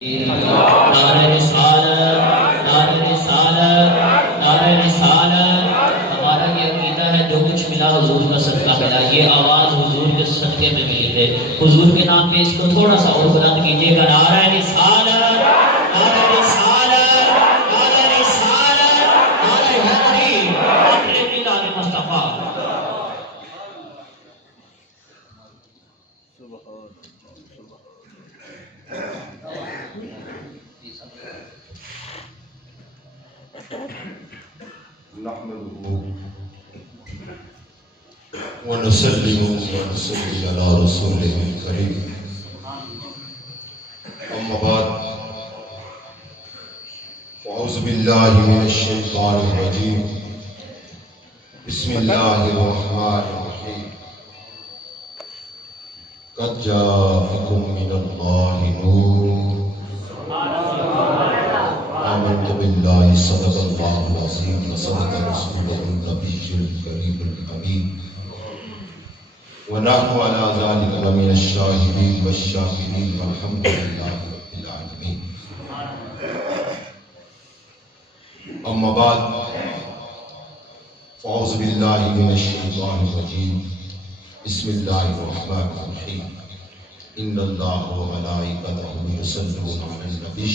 نعرہ رسالت، نعرہ رسالت، نعرہ رسالت۔ ہمارا یہ عقیدہ ہے جو کچھ ملا حضور کا صدقہ ملا، یہ آواز حضور کے صدقے میں ملی ہے۔ حضور کے نام پہ اس کو تھوڑا سا اور بلند کیجیے گا، نعرہ رسالت، نعرہ رسالت، نعرہ رسالت، نعرہ حیدری، نعرہ میلاد مصطفیٰ۔ ونصلي ونصلي على رسوله الكريم. أما بعد، فأعوذ بالله من الشيطان الرجيم. بسم الله الرحمن الرحيم. قد جاءكم من الله نور. آمنت بالله صدق الله العظيم وصدق رسوله النبي الكريم الأمين. ونحن على ذلك لمن الشاهدين والشاكرين والحمد لله رب العالمين. أما بعد، فأعوذ بالله من الشيطان الرجيم. بسم الله الرحمن الرحيم. إن الله وملائكته يصلون على النبي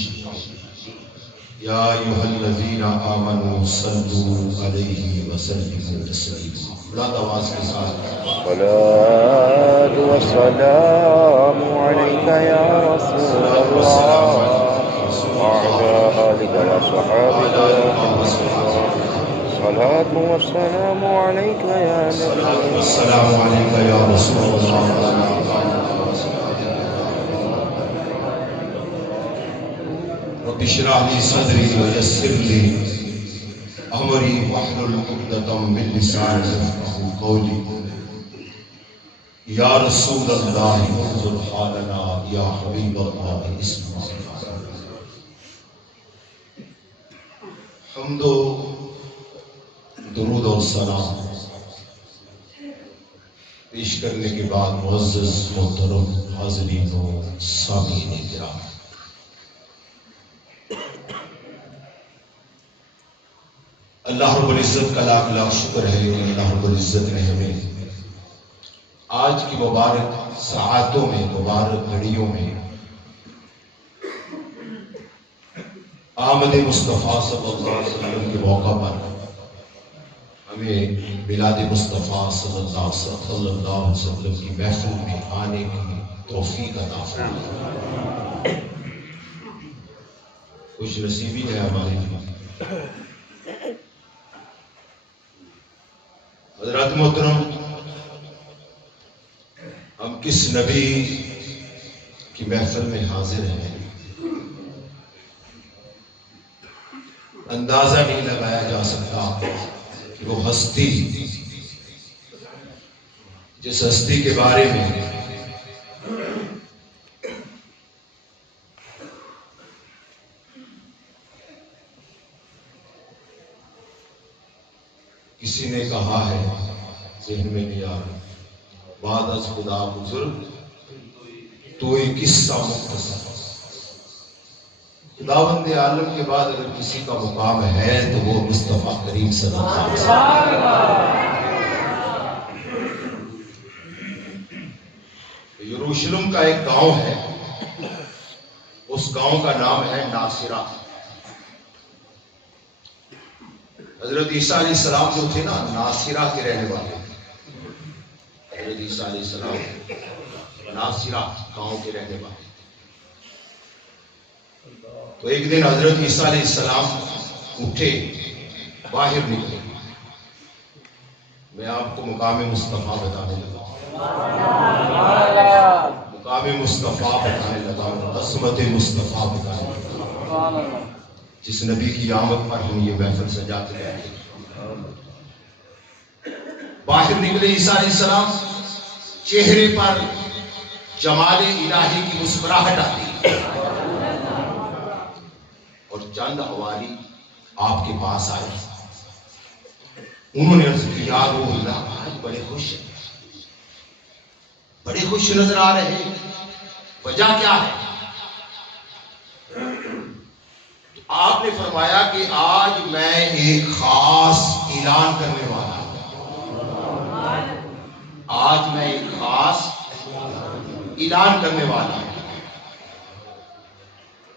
يا أيها الذين آمنوا صلوا عليه وسلموا تسليما. بلند آواز کے ساتھ الصلاة والسلام عليك يا رسول الله وعلى آلك وصحابك الصلاة والسلام عليك يا نبي السلام عليك يا رسول الله. رب اشرح لي صدري ويسر لي أمري واحلل عقدة من لساني يفقهوا قولي. يا رسول الله انظر حالنا، يا حبيب الله اسمع. حمد و درود و سلام پیش کرنے کے بعد معزز محترم حاضرین و سامعین کرام، اللہ رب العزت کا لاکھ لاکھ شکر ہے کہ اللہ رب العزت نے ہمیں آج کی مبارک ساعتوں میں، مبارک گھڑیوں میں آمد مصطفیٰ صلی اللہ علیہ وسلم کے موقع پر ہمیں میلاد مصطفیٰ صلی اللہ علیہ وسلم کی محفل میں آنے کی توفیق عطا فرمائے. خوش نصیبی ہے ہمارے لیے. حضرات محترم، ہم کس نبی کی محفل میں حاضر ہیں اندازہ نہیں لگایا جا سکتا کہ وہ ہستی، جس ہستی کے بارے میں کسی نے کہا ہے، ذہن میں نہیں آ رہا، بعد از خدا بزرگ تو ایک قصہ مختصر. خداوند عالم کے بعد اگر کسی کا مقام ہے تو وہ مصطفیٰ کریم صلی اللہ علیہ وسلم. یروشلم کا ایک گاؤں ہے، اس گاؤں کا نام ہے ناصرہ. حضرت عیسیٰ علیہ السلام جو تھے نا، ناصرہ کے رہنے والے. حضرت عیسیٰ علیہ السلام ناصرہ گاؤں کے رہنے والے. تو ایک دن حضرت عیسیٰ علیہ السلام اٹھے، باہر نکلے. میں آپ کو مقام مصطفیٰ بتانے لگا، مقام مصطفیٰ بتانے لگا، عظمت مصطفیٰ بتانے لگا، جس نبی کی آمد پر ہم یہ محفل سجاتے رہتے. باہر نکلے عیسیٰ علیہ السلام، چہرے پر جمال الہی کی مسکراہٹ آتی اور چند حواری آپ کے پاس آئے. انہوں نے عرض کی، یا روح اللہ، آج بڑے خوش ہیں، بڑے خوش نظر آ رہے ہیں، وجہ کیا ہے؟ آپ نے فرمایا کہ آج میں ایک خاص اعلان کرنے والا ہوں. آج میں ایک خاص اعلان کرنے والا ہوں.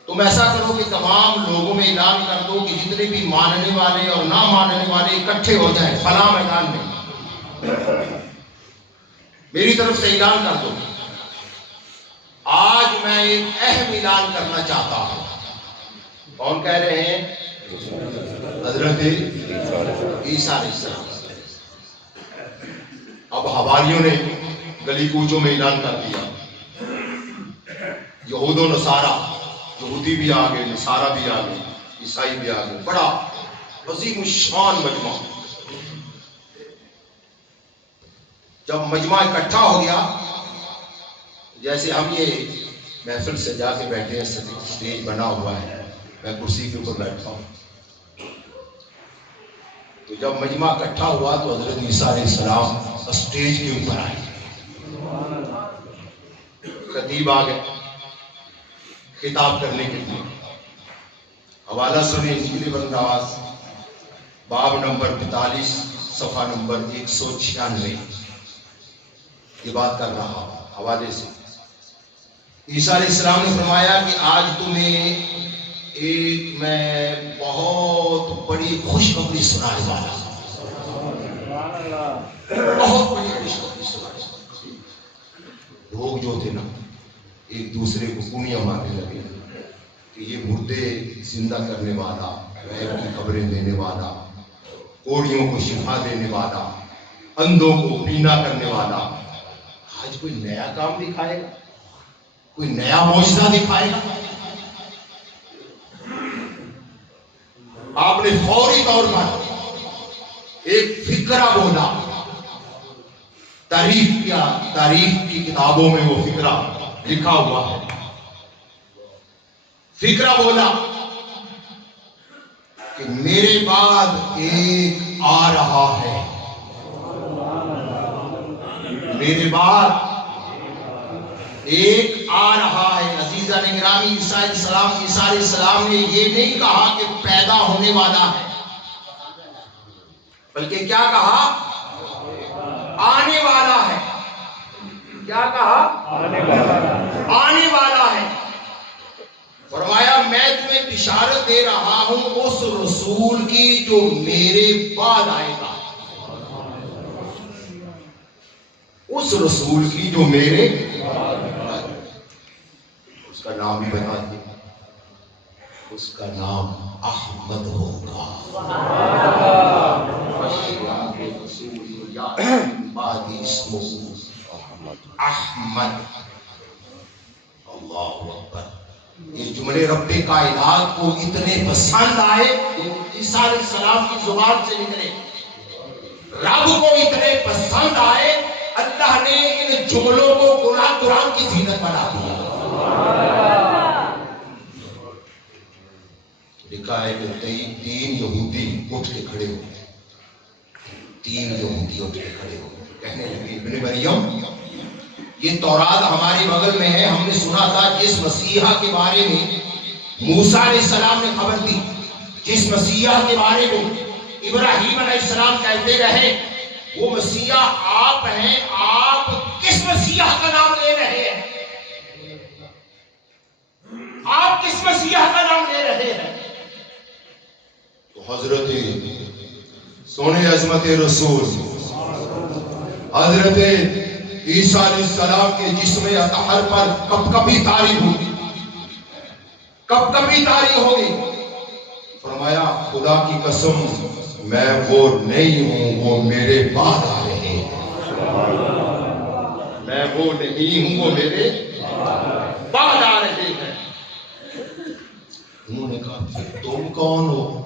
تم ایسا کرو کہ تمام لوگوں میں اعلان کر دو کہ جتنے بھی ماننے والے اور نہ ماننے والے اکٹھے ہو جائیں فلاں میدان میں. میری طرف سے اعلان کر دو. آج میں ایک اہم اعلان کرنا چاہتا ہوں. کون کہہ رہے ہیں؟ حضرت عیسیٰ علیہ السلام. اب حواریوں نے گلی کوچوں میں اعلان کر دیا. یہود و نصارہ، یہودی بھی آ گئے، نصارہ بھی آ گئے، عیسائی بھی آ گئے. بڑا عظیم الشان مجمع. جب مجمع اکٹھا ہو گیا، جیسے ہم یہ محفل سے جا کے بیٹھے ہیں، سٹیج بنا ہوا ہے، میں کرسی کے اوپر بیٹھتا ہوں. تو جب مجمع اکٹھا ہوا تو حضرت عیسیٰ علیہ السلام اسٹیج کے اوپر آئے. خطیب آ گئے خطاب کرنے کے لیے. حوالہ سنیں انجیل بنداس باب نمبر 42 صفحہ نمبر 196. یہ بات کر رہا ہوں حوالے سے. عیسیٰ علیہ السلام نے فرمایا کہ آج تمہیں ایک میں بہت بڑی خوشخبری سنانے والا ہوں. بہت بڑی خوشخبری سنانے والا ہوں. لوگ جو تھے نا ایک دوسرے کو کونیاں مارنے لگے کہ یہ مردے زندہ کرنے والا، غیب کی خبریں دینے والا، کوڑیوں کو شفا دینے والا، اندھوں کو بینا کرنے والا آج کوئی نیا کام دکھائے گا، کوئی نیا معجزہ دکھائے گا. آپ نے فوری طور پر ایک فکرہ بولا. تاریخ کی کتابوں میں وہ فکرہ لکھا ہوا ہے. فکرہ بولا کہ میرے بعد ایک آ رہا ہے. میرے بعد ایک آ رہا ہے. عزیزہ نے گرامی، عیسیٰ علیہ السلام نے یہ نہیں کہا کہ پیدا ہونے والا ہے، بلکہ کیا کہا؟ آنے والا ہے. کیا کہا؟ آنے والا ہے. فرمایا میں تمہیں بشارت دے رہا ہوں اس رسول کی جو میرے بعد آئے گا. اس رسول کی جو میرے اس کا نام بھی بتا دیا. اس کا نام احمد ہوگا. احمد. اللہ اکبر. یہ جملے رب کائنات کو اتنے پسند آئے، عیسیٰ علیہ السلام کی زبان سے نکلے، رب کو اتنے پسند آئے، اللہ نے ان جملوں کو قرآن کی زینت بنا دیا. لکھا ہے کہ 3 یہودی اٹھ کے کھڑے ہو گئے. 3 یہودی اٹھ کے کھڑے ہو گئے، کہنے لگے ابن مریم یہ تورات ہمارے بغل میں ہے، ہم نے سنا تھا جس مسیحا کے بارے میں موسیٰ علیہ السلام نے خبر دی، جس مسیحا کے بارے میں ابراہیم علیہ السلام کہتے رہے وہ مسیحا آپ ہیں. آپ کس مسیحا کا نام لے رہے ہیں؟ آپ کس مسیحا کا نام لے رہے ہیں؟ تو حضرت سونے عظمت رسول حضرت عیسیٰ علیہ السلام کے جسم اطہر پر کب کبھی طاری ہوگی، کب کبھی طاری ہوگی. فرمایا خدا کی قسم میں وہ نہیں ہوں، وہ میرے بعد آ رہے ہیں. میں وہ نہیں ہوں، وہ میرے بعد آ رہے ہیں. انہوں نے کہا پھر تم کون ہو؟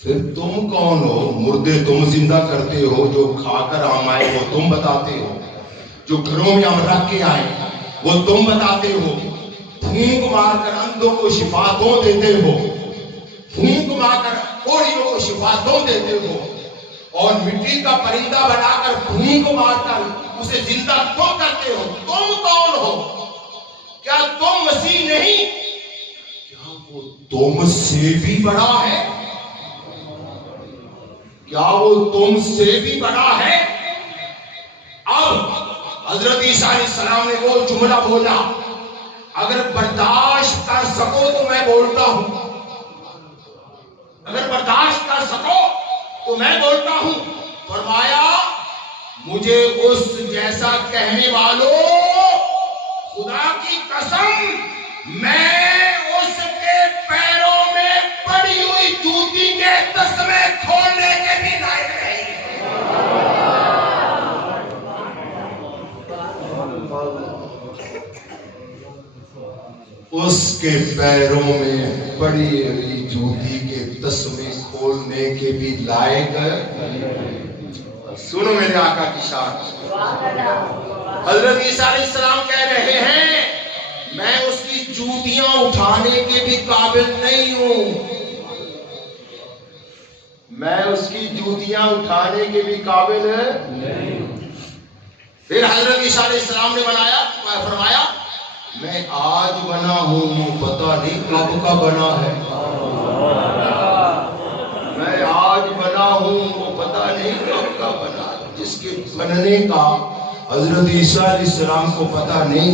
پھر تم کون ہو؟ مردے تم زندہ کرتے ہو، جو کھا کر ہم آئے وہ تم بتاتے ہو، جو گھروں میں ہم رکھ کے آئے وہ تم بتاتے ہو، پھونک مار کر اندھوں کو شفا دو دیتے ہو، پھونک مار کر کوڑیوں کو شفا دو دیتے ہو، اور مٹی کا پرندہ بنا کر پھونک مار کر اسے زندہ تم کرتے ہو. تم کون ہو؟ کیا تم مسیح نہیں؟ کیا وہ تم سے بھی بڑا ہے؟ کیا وہ تم سے بھی بڑا ہے؟ اب حضرت عیسیٰ علیہ السلام نے وہ جملہ بولا، اگر برداشت کر سکو تو میں بولتا ہوں، اگر برداشت کر سکو تو میں بولتا ہوں۔ فرمایا مجھے اس جیسا کہنے والوں، خدا کی قسم میں اس کے پیروں میں پڑی ہوئی جوتی کے تسمے کھولنے کے بھی لائق نہیں۔ اس کے پیروں میں پڑی ہوئی جوتی کے تسمے کھولنے کے بھی لائق ہے۔ سنو میرے آقا کی شان، حضرت عیسیٰ علیہ السلام کہہ رہے ہیں میں اس کی جوتیاں اٹھانے کے بھی قابل نہیں ہوں، میں اس کی جوتیاں اٹھانے کے بھی قابل نہیں۔ پھر حضرت عیسیٰ علیہ السلام نے فرمایا میں آج بنا ہوں، پتہ نہیں کب کا بنا ہے، میں آج بنا ہوں، پتہ نہیں کب کا بنا ہے۔ جس کے بننے کا حضرت عیسیٰ علیہ السلام کو پتہ نہیں،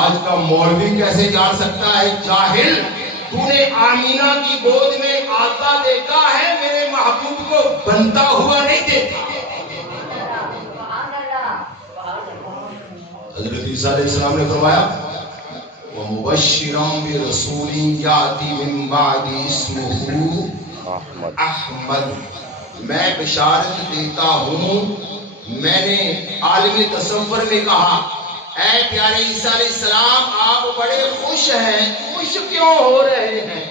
آج کا مولوی کیسے جان سکتا ہے؟ جاہل، تو نے آمینہ کی گود میں آتا دیکھا ہے، میرے محبوب کو بنتا ہوا نہیں دیکھا۔ حضرت عیسیٰ علیہ السلام نے فرمایا وَمُبَشِّرًا بِرَسُولٍ يَأْتِي مِن بَعْدِهِ اسْمُهُ احمد، میں بشارت دیتا ہوں۔ میں نے عالم تصور میں کہا اے پیارے عیسیٰ علیہ السلام آپ بڑے خوش ہیں، خوش کیوں ہو رہے ہیں؟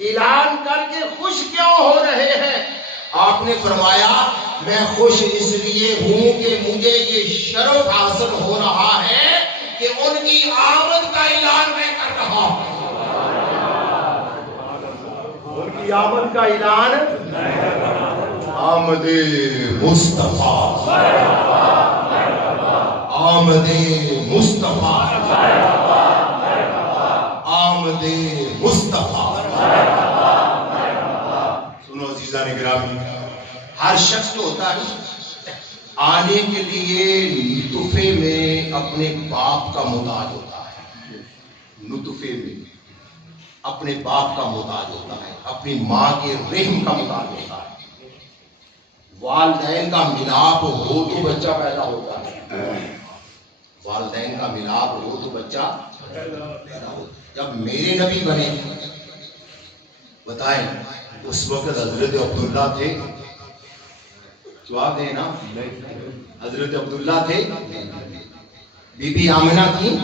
اعلان کر کے خوش کیوں ہو رہے ہیں؟ آپ نے فرمایا میں خوش اس لیے ہوں کہ مجھے یہ شرف حاصل ہو رہا ہے کہ ان کی آمد کا اعلان میں کر رہا ہوں۔ ان کی آمد کا اعلان آمد مصطفیٰ، آمد مصطفیٰ، آمد مصطفیٰ۔ سنو عزیزان گرامی، ہر شخص تو ہوتا ہے آنے کے لیے نطفے میں اپنے باپ کا محتاج ہوتا ہے، نطفے میں اپنے باپ کا محتاج ہوتا ہے، اپنی ماں کے رحم کا محتاج ہوتا ہے۔ والدین کا ملاپ ہو تو بچہ پیدا ہوتا ہے، والدین کا ملاپ ہو تو بچہ پیدا ہوتا ہے۔ جب میرے نبی بنے بتائیں اس وقت حضرت عبداللہ تھے، جواب دیں نا، حضرت عبداللہ تھے، بی بی آمنہ تھی،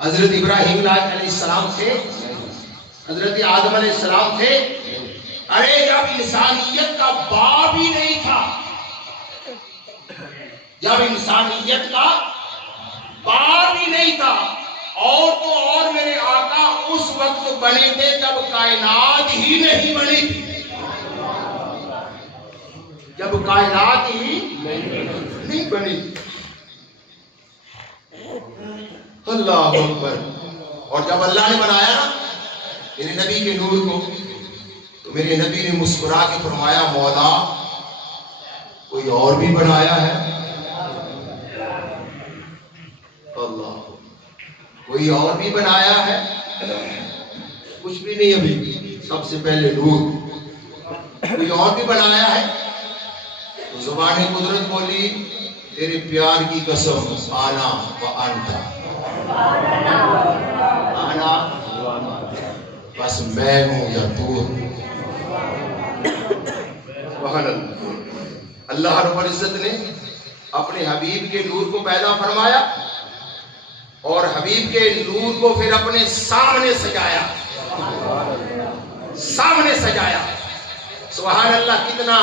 حضرت ابراہیم علیہ السلام تھے، حضرت آدم علیہ السلام تھے۔ ارے جب انسانیت کا باپ ہی نہیں تھا، جب انسانیت کا باپ ہی نہیں تھا، اور تو اور میرے آقا اس وقت بنے تھے جب کائنات ہی نہیں بنی تھی، جب کائنات ہی نہیں بنی۔ اللہ اکبر۔ اور جب اللہ نے بنایا نا میرے نبی کے نور کو، تو میرے نبی نے مسکرا کے فرمایا مولا کوئی اور بھی بنایا ہے؟ اللہ، کوئی اور بھی بنایا ہے؟ کچھ بھی نہیں، ابھی سب سے پہلے نور، کوئی اور بھی بنایا ہے؟ تو زبان قدرت بولی تیرے پیار کی قسم آنا و انتا، آنا بس میں ہوں یا تو۔ سبحان اللہ۔ اللہ رب العزت نے اپنے حبیب کے نور کو پیدا فرمایا اور حبیب کے نور کو پھر اپنے سامنے سجایا، سامنے سجایا۔ سبحان اللہ، کتنا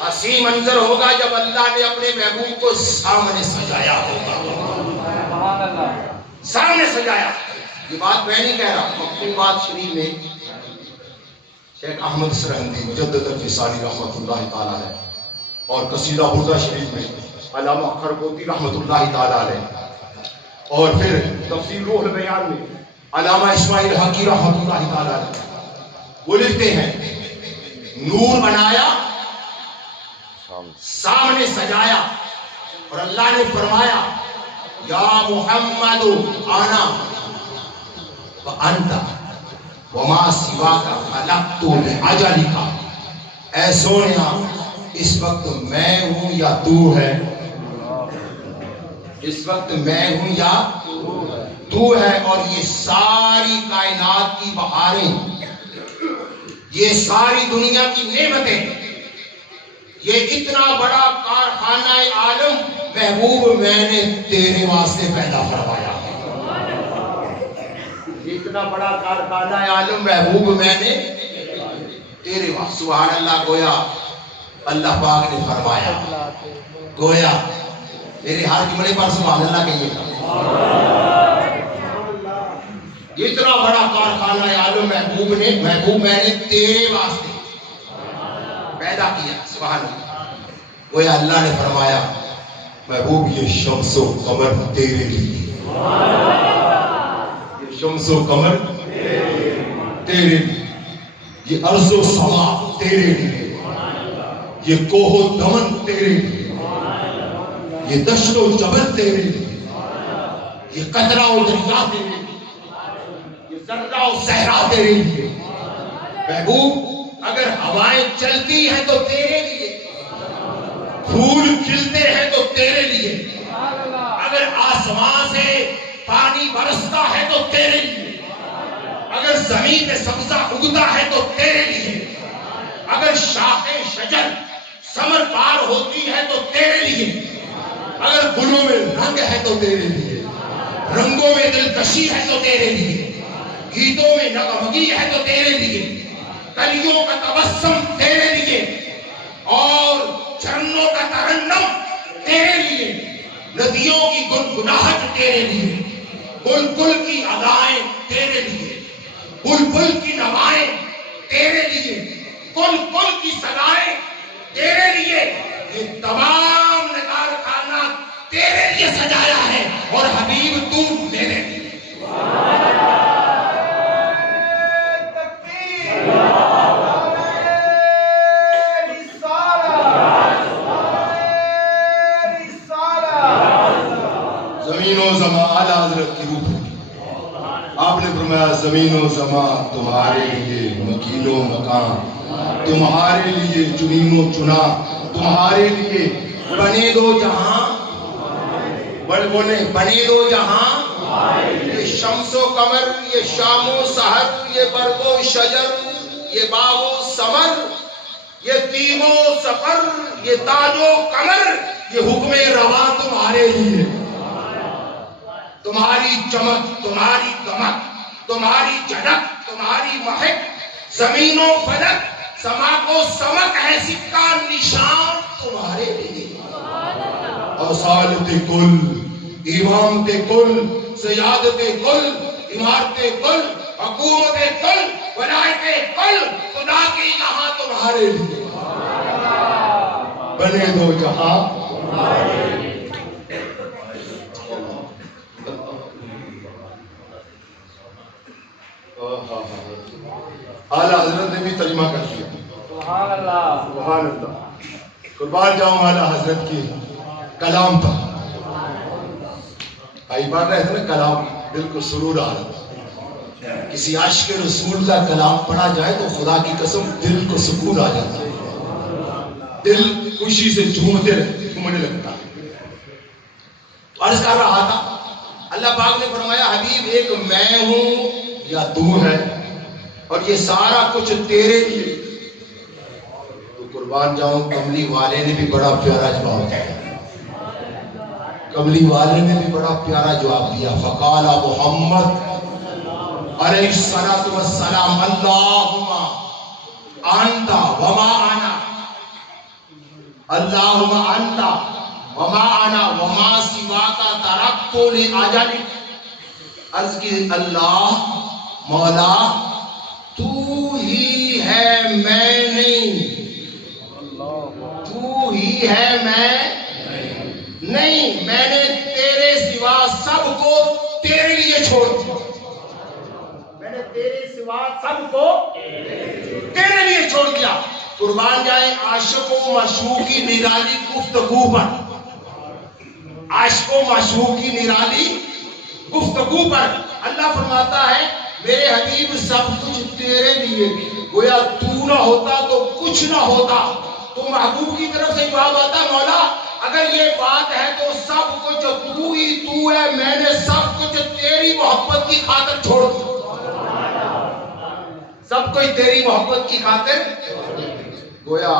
حسین منظر ہوگا جب اللہ نے اپنے محبوب کو سامنے سجایا ہوگا، سامنے سجایا۔ یہ بات میں نہیں کہہ رہا، اپنی بات شریف میں شیخ احمد سرہندی مجدد الفسانی رحمۃ اللہ تعالیٰ علیہ اور قصیدہ بردہ شریف میں علامہ خرقوتی رحمۃ اللہ تعالیٰ علیہ، اور پھر تفسیر روح البیان میں علامہ اسماعیل حقی رحمۃ اللہ تعالی علیہ وہ لکھتے ہیں نور بنایا سامنے سجایا اور اللہ نے فرمایا یا محمد آنا وانت وما سواک خلقت لأجلک، اے سونیا اس وقت میں ہوں یا تو ہے، اس وقت میں ہوں یا تو ہے، اور یہ ساری کائنات کی بہاریں، یہ ساری دنیا کی نعمتیں، یہ اتنا بڑا کارخانہ عالم محبوب میں نے تیرے واسطے پیدا فرمایا، اتنا بڑا کارخانہ عالم محبوب میں نے تیرے واسطے، سبحان اللہ، گویا اللہ پاک نے فرمایا، گویا میرے ہر جملے پر سبحان اللہ کہیے گا، اتنا بڑا کارخانہ عالم محبوب میں نے تیرے واسطے پیدا کیا، سبحان اللہ، گویا اللہ نے فرمایا محبوب یہ شمس و قمر تیرے لیے، یہ شمس و قمر تیرے لیے، یہ ارض و سما تیرے لیے، یہ کوہ و دمن تیرے لیے، یہ دشت و جبل تیرے لیے، یہ قطرہ و دریا تیرے لیے، یہ ذرہ و صحرا تیرے لیے، محبوب اگر ہوائیں چلتی ہیں تو تیرے لیے، پھول کھلتے ہیں تو تیرے لیے، اگر آسمان سے پانی برستا ہے تو تیرے لیے، اگر زمین پہ سبزہ اگتا ہے تو تیرے لیے، اگر شاخ شجر ثمر بار ہوتی ہے تو تیرے لیے، اگر گلوں میں رنگ ہے تو تیرے لیے، رنگوں میں دلکشی ہے تو تیرے لیے، گیتوں میں نغمگی ہے تو تیرے لیے، کلیوں کا تبسم تیرے لیے، اور جھرنوں کا ترنم تیرے لیے، ندیوں کی گنگناہٹ تیرے لیے، بلبل کی ادائیں تیرے لیے، بلبل کی نوائیں تیرے لیے، بلبل کی صدائیں تیرے لیے، یہ تمام نگار خانہ تیرے لیے سجایا ہے، اور حبیب تو میرے لیے، زمین و زمان اعلیٰ حضرت کی روح ہے، آپ نے فرمایا زمین و زمان تمہارے لیے، مکین و مکان تمہارے لیے، چنین و چنا تمہارے لیے، بنے دو جہاں، بنے دو جہاں، یہ شمس و قمر، یہ شام و سحر، یہ برگ و شجر، یہ باغ و ثمر، یہ تیم و سفر، یہ تاج و قمر، یہ حکم روا تمہارے لیے، تمہاری چمک، تمہاری دمک، تمہاری جھلک، تمہاری مہک، زمین و فلک، سما کو سمک ہے سکہ نشان تمہارے لیے، اوصالت کل، امامت کل، سیادت کل، امارت کل، حکومت کل، ولایت کل، خدا کی یہاں تمہارے لیے، بنے دو جہاں، اعلیٰ حضرت نے بھی ترجمہ کر دیا، سبحان اللہ، سبحان اللہ، قربان جاؤں اعلیٰ حضرت کی کلام پر، آئی پڑھ رہے تھے نا کلام، دل کو سرور آ رہا، کسی عاشق رسول کا کلام پڑھا جائے تو خدا کی قسم دل کو سکون آ جاتا ہے، دل خوشی سے جھومنے لگتا ہے، عرض کر رہا تھا اللہ پاک نے فرمایا حبیب ایک میں ہوں یا تو ہے، اور یہ سارا کچھ تیرے لیے، تو قربان جاؤں کملی والے نے بھی بڑا پیارا جواب دیا، کملی والے نے بھی بڑا پیارا جواب دیا، فقال محمد علیہ الصلوۃ والسلام اللہم انت وما انا، اللہم انت وما انا وما سواک ترکت لاجلک، عرض کی اللہ مولا تو ہی ہے میں نہیں، تو ہی ہے میں نہیں، میں نے تیرے سوا سب کو تیرے لیے چھوڑ دیا، تیرے سوا سب کو تیرے لیے چھوڑ دیا. قربان جائے عاشق و معشوق کی نرالی گفتگو پر, عاشق و معشوق کی نرالی گفتگو پر اللہ فرماتا ہے میرے حبیب سب کچھ تیرے لیے. گویا تو نہ ہوتا تو کچھ نہ ہوتا. تو محبوب کی طرف سے جواب آتا مولا اگر یہ بات ہے تو سب کچھ تو ہی تو ہے, میں نے سب کچھ تیری محبت کی خاطر چھوڑ دیا. سب کچھ تیری محبت کی خاطر. گویا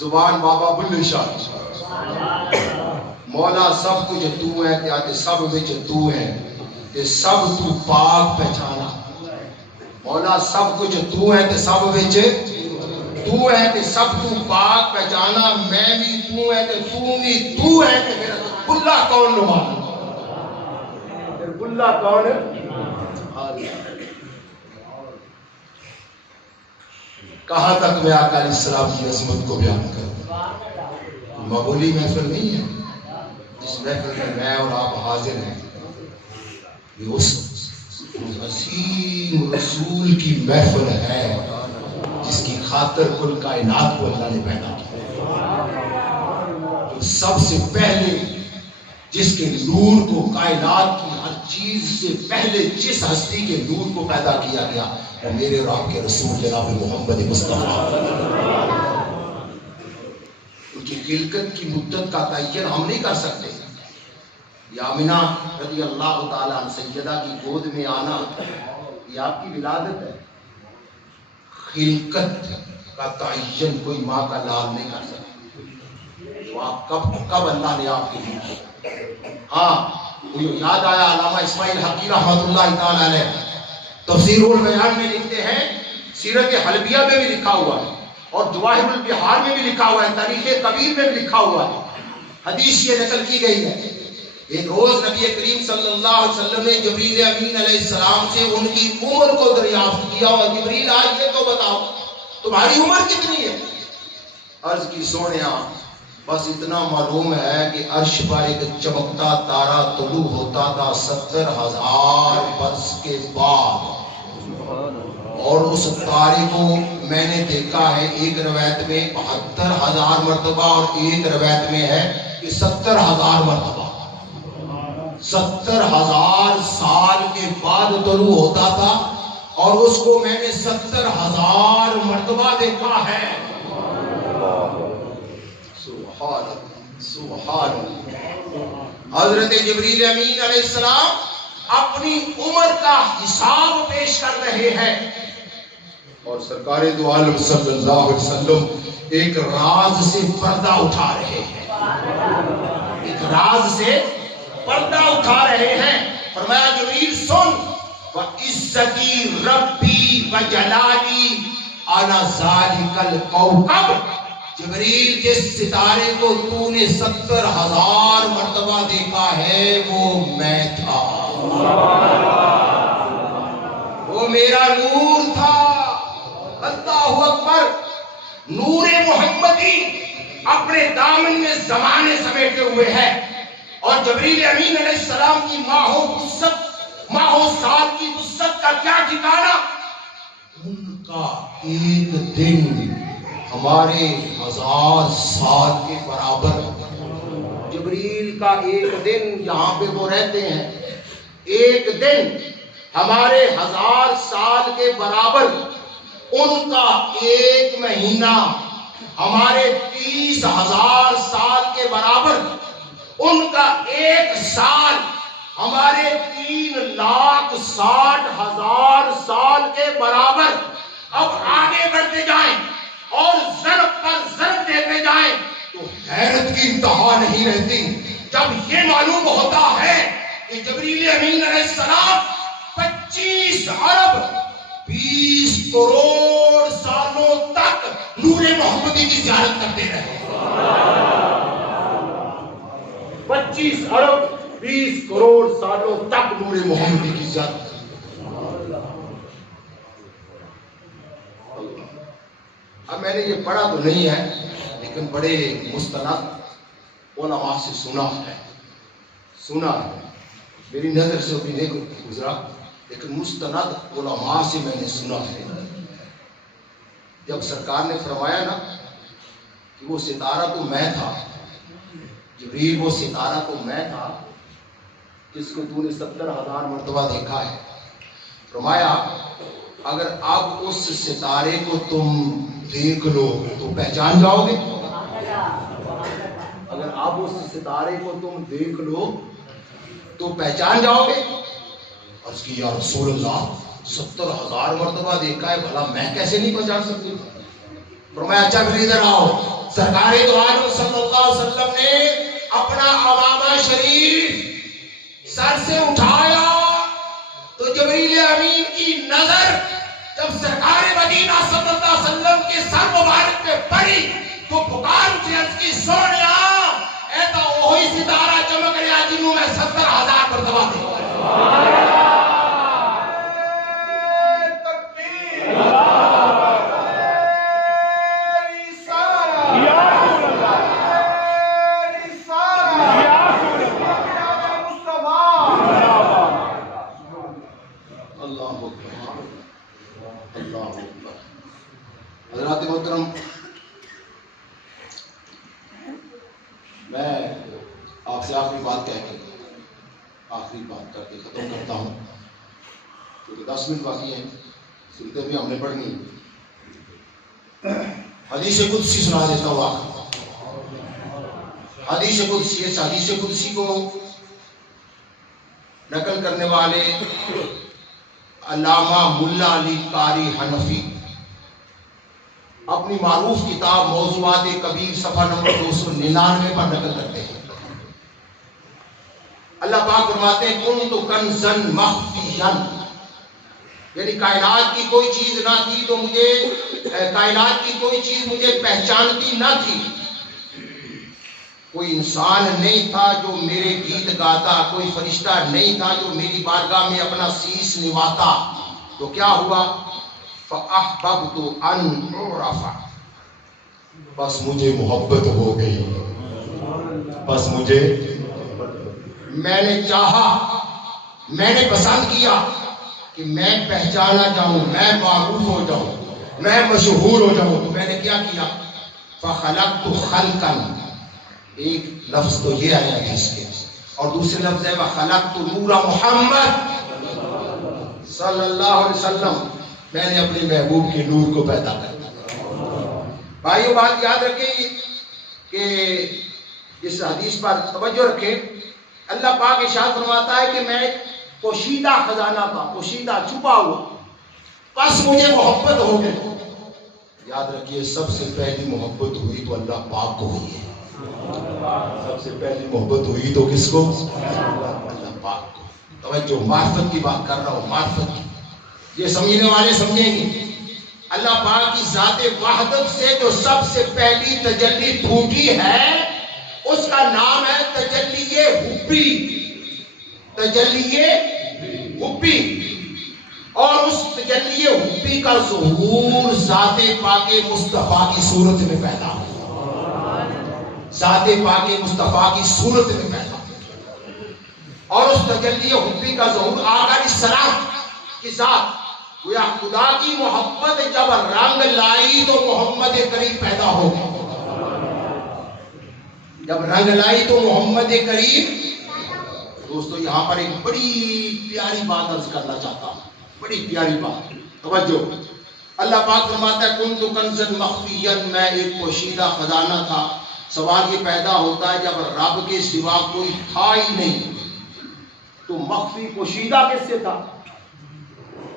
زبان بابا بلے شاہ مولا سب کچھ تو ہے تے سب وچ تو ہے تے سب تو پاک پہچانا. مولا سب کچھ تو ہے تے سب وچ تو ہے تے سب تو پاک پہچانا. میں بھی تو ہے تے تو بھی تو ہے تے میرا بلا کون نو معلوم. پھر بلا کون کہاں تک میں آقا علیہ السلام کی عظمت کو بیان کروں. معمولی محفل نہیں ہے جس محفل میں میں اور آپ حاضر ہیں. یہ اس عظیم رسول کی محفل ہے جس کی خاطر کل کائنات کو اللہ نے پیدا کیا. جو سب سے پہلے جس کے نور کو کائنات کی ہر چیز سے پہلے جس ہستی کے نور کو پیدا کیا گیا وہ میرے اور آپ کے رسول جناب محمد مصطفیٰ. ان کی خلقت کی مدت کا تعین ہم نہیں کر سکتے. یا آمنہ رضی اللہ تعالیٰ عنہ سیدہ کی گود میں آنا یہ آپ کی ولادت ہے. خلقت کا تعین کوئی ماں کا لال نہیں کر سکتا. تو آپ کب اللہ نے آپ کے لیے. ہاں مجھے یاد آیا علامہ اسماعیل حقی رحمۃ اللہ تعالیٰ علیہ تفسیر البیان میں لکھتے ہیں, سیرت حلبیہ میں بھی لکھا ہوا ہے اور جواہر البحار میں بھی لکھا ہوا ہے, تاریخ کبیر میں بھی لکھا ہوا ہے. حدیث یہ نقل کی گئی ہے. ایک روز نبی کریم صلی اللہ علیہ وسلم نے جبریل امین علیہ السلام سے ان کی عمر کو دریافت کیا اور جبریل آج یہ تو بتاؤ تمہاری عمر کتنی ہے. عرض کی سونیا بس اتنا معلوم ہے کہ عرش پر ایک چمکتا تارا طلوع ہوتا تھا 70,000 برس کے بعد, اور اس تارے کو میں نے دیکھا ہے ایک روایت میں 72,000 مرتبہ اور ایک روایت میں ہے کہ 70,000 مرتبہ. 70,000 سال کے بعد طلوع ہوتا تھا اور اس کو میں نے 70,000 مرتبہ دیکھا ہے. سبحان حضرت جبریل امین علیہ السلام اپنی عمر کا حساب پیش کر رہے ہیں اور سرکار دو عالم صلی اللہ علیہ وسلم ایک راز سے پردہ اٹھا رہے ہیں. ایک راز سے پردہ اٹھا رہے ہیں. فرمایا جبریل سن وعزتی ربی وجلالی انا ذالک الکوكب. جبریل جس ستارے کو تو نے 70,000 مرتبہ دیکھا ہے وہ میں تھا, وہ میرا نور تھا. اللہ اکبر. نور محمدی اپنے دامن میں زمانے سمیٹے ہوئے ہے اور جبریل امین علیہ السلام کی ماہو سال کی وسعت کا کیا ٹھکانا. ان کا ایک دن ہمارے 1000 سال کے برابر. جبریل کا ایک دن جہاں پہ وہ رہتے ہیں ایک دن ہمارے 1000 سال کے برابر. ان کا ایک مہینہ ہمارے 30,000 سال کے برابر. ان کا ایک سال ہمارے 3,60,000 سال کے برابر. اب آگے بڑھتے جائیں اور ضرب پر ضرب دیتے جائیں تو حیرت کی انتہا نہیں رہتی جب یہ معلوم ہوتا ہے کہ جبریل امین علیہ السلام 25 ارب 20 کروڑ سالوں تک نور محمدی کی زیارت کرتے رہے. 25 ارب 20 کروڑ سالوں تک نور محمدی کی زیارت. اب میں نے یہ پڑھا تو نہیں ہے لیکن بڑے مستند علماء سے سنا ہے. میری نظر سے بھی نہیں گزرا لیکن مستند علماء سے میں نے سنا ہے جب سرکار نے فرمایا نا کہ وہ ستارہ تو میں تھا، جبریل وہ ستارہ تو میں تھا جس کو تو نے 70,000 مرتبہ دیکھا ہے، فرمایا اگر اب اس ستارے کو تم دیکھ لو تو پہچان جاؤ گے؟ اگر اب اس ستارے کو تم دیکھ لو تو پہچان جاؤ گے؟ عرض کی یا رسول اللہ 70,000 مرتبہ دیکھا ہے، بھلا میں کیسے نہیں پہچان سکتی؟ فرمایا اچھا پھر ادھر آؤ۔ سرکار دو عالم صلی اللہ علیہ وسلم نے اپنا عمامہ شریف سر سے اٹھایا تو جبریل امین کی نظر جب سرکار مدینہ صلی اللہ علیہ وسلم کے سر مبارک پہ پڑی تو پکار اٹھی، عرض کی سونیا اے تو وہی ستارہ چمک رہا جنہوں میں 70,000 مرتبہ دیکھا۔ حضرات محترم، میں آپ سے آخری بات کر کے ختم کرتا ہوں کیونکہ 10 منٹ باقی ہیں، سنتے بھی ہم نے پڑھنی۔ حدیث قدسی سنا دیتا ہوں آخری حدیث قدسی۔ اس حدیث قدسی کو نقل کرنے والے علامہ ملا علی قاری حنفی اپنی معروف کتاب موضوعات کبیر صفحہ نمبر 299 پر نقل کرتے ہیں۔ اللہ پاک فرماتے ہیں کنت کنزا مخفیا، یعنی کائنات کی کوئی چیز نہ تھی تو کائنات کی کوئی چیز مجھے پہچانتی نہ تھی، کوئی انسان نہیں تھا جو میرے گیت گاتا، کوئی فرشتہ نہیں تھا جو میری بارگاہ میں اپنا سیس نواتا، تو کیا ہوا؟ فَأَحْبَبْتُ أَنْ أُعْرَفَ، بس مجھے محبت ہو گئی، بس میں نے چاہا، میں نے پسند کیا کہ میں پہچانا جاؤں، میں معروف ہو جاؤں، میں مشہور ہو جاؤں، تو میں نے کیا کیا؟ فَخَلَقْتُ خَلْقًا، ایک لفظ تو یہ آیا ہے اس کے، اور دوسرے لفظ ہے وَخَلَقْتُ نُورَ محمد صلی اللہ علیہ وسلم، میں نے اپنے محبوب کے نور کو پیدا کر دیا۔ بھائیو بات یاد رکھیں کہ اس حدیث پر توجہ رکھیں، اللہ پاک ارشاد فرماتا ہے کہ میں ایک پوشیدہ خزانہ تھا، پوشیدہ چھپا ہوا، بس مجھے محبت ہو گئی۔ یاد رکھیے سب سے پہلی محبت ہوئی تو اللہ پاک کو ہوئی ہے، سب سے پہلی محبت ہوئی تو کس کو؟ اللہ پاک کو۔ توجہ، معرفت کی بات کر رہا ہوں، معرفت کی، یہ سمجھنے والے سمجھیں گے۔ اللہ پاک کی ذات وحدت سے جو سب سے پہلی تجلی پھوٹی ہے اس کا نام ہے تجلی حبی، تجلی حبی، اور اس تجلی حبی کا ظہور ذات پاک مصطفیٰ کی صورت میں پیدا ہوا، ذات پاک مصطفیٰ کی صورت میں پیدا ہوا، اور اس تجلی حبی کا ظہور آقا کی سلام کی ذات گویا خدا کی محبت جب رنگ لائی تو محمد کریم پیدا ہو گیا، جب رنگ لائی تو محمد کریم۔ دوستو یہاں پر ایک بڑی پیاری بات عرض کرنا چاہتا ہوں، بڑی پیاری بات، توجہ۔ اللہ پاک فرماتا ہے کنت کنزا مخفیا، میں ایک پوشیدہ خزانہ تھا۔ سوال یہ پیدا ہوتا ہے جب رب کے سوا کوئی تھا ہی نہیں تو مخفی پوشیدہ کس سے تھا؟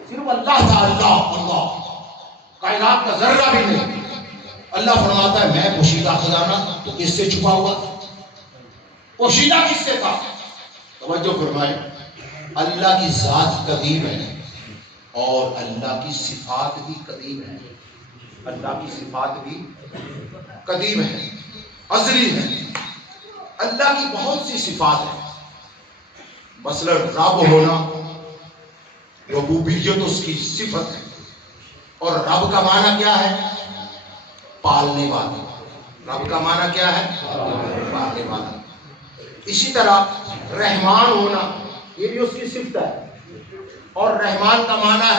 صرف اللہ تھا، اللہ کائنات کا ذرہ بھی نہیں۔ اللہ فرماتا ہے میں پوشیدہ خزانہ، تو کس سے چھپا ہوا؟ پوشیدہ کس سے تھا؟ توجہ فرمائے، اللہ کی ذات قدیم ہے اور اللہ کی صفات بھی قدیم ہے، اللہ کی صفات بھی قدیم ہے، ازلی ہے۔ اللہ کی بہت سی صفات ہیں، مثلا رب ہونا، ربوبیت اس کی صفت ہے، اور رب کا معنی کیا ہے؟ پالنے والا۔ رب کا معنی کیا ہے؟ پالنے والا۔ اسی طرح رحمان ہونا، یہ بھی اس کی صفت ہے، اور رحمان کا معنی ہے